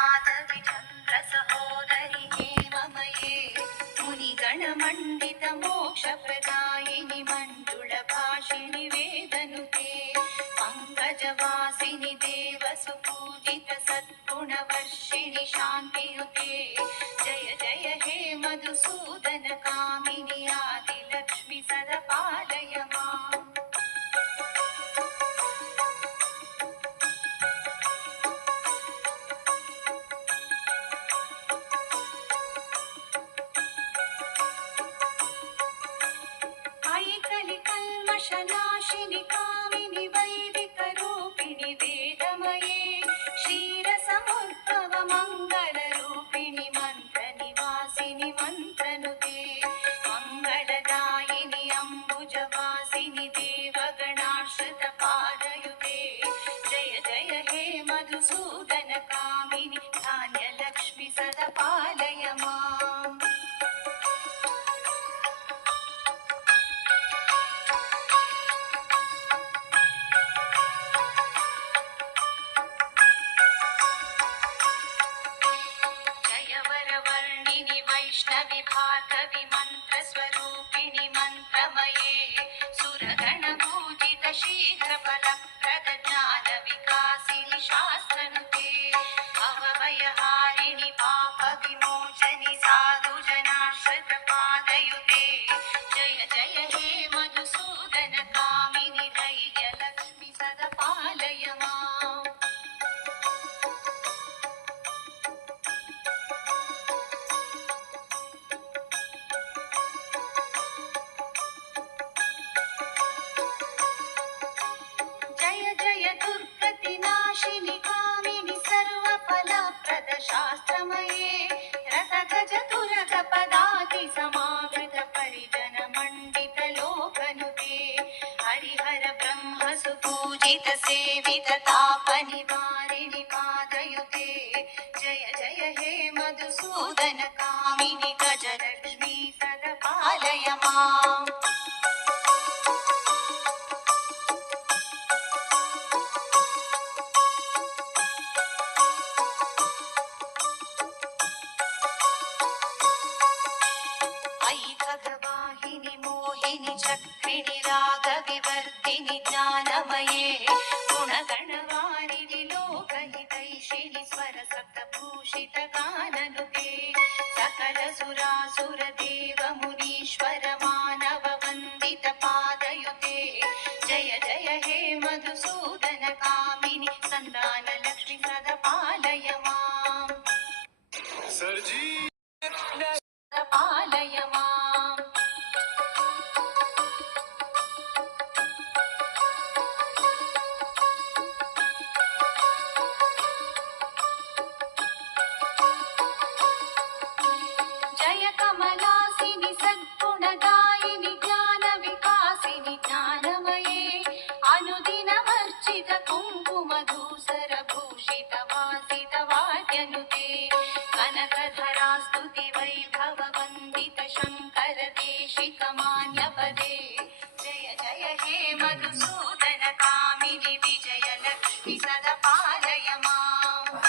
माधवि चन्द्र सहोदरि हेममये मुनिगणमण्डित मोक्षप्रदायिनि मण्डुळभाषिणि वेदनुते पङ्कजवासिनि देवसुपूजित सद्गुणवर्षिणि शान्तियुते अयि कलिकल्मषनाशिनि कामिनि वैदिकरूपिणि वरवर्णिनि वैष्णवि भार्गवि मन्त्रस्वरूपिणि मन्त्रमये दुर्गतिनाशिनि कामिनि सर्वफलप्रद शास्त्रमये रथगज तुरग पदाति समावृत परिजन मण्डित लोकनुते हरिहर ब्रह्म सुपूजित सेवित ताप निवारिणि पादयुते जय जय हे मधुसूदन कामिनि गजलक्ष्मी सदपालय माम् लोकहितैषिणि स्वरसप्तभूषित गाननुते सकल सुरासुर कमान्यपदे जय जय हे मधुसूदन कामिनि विजयलक्ष्मि सदा पालय माम्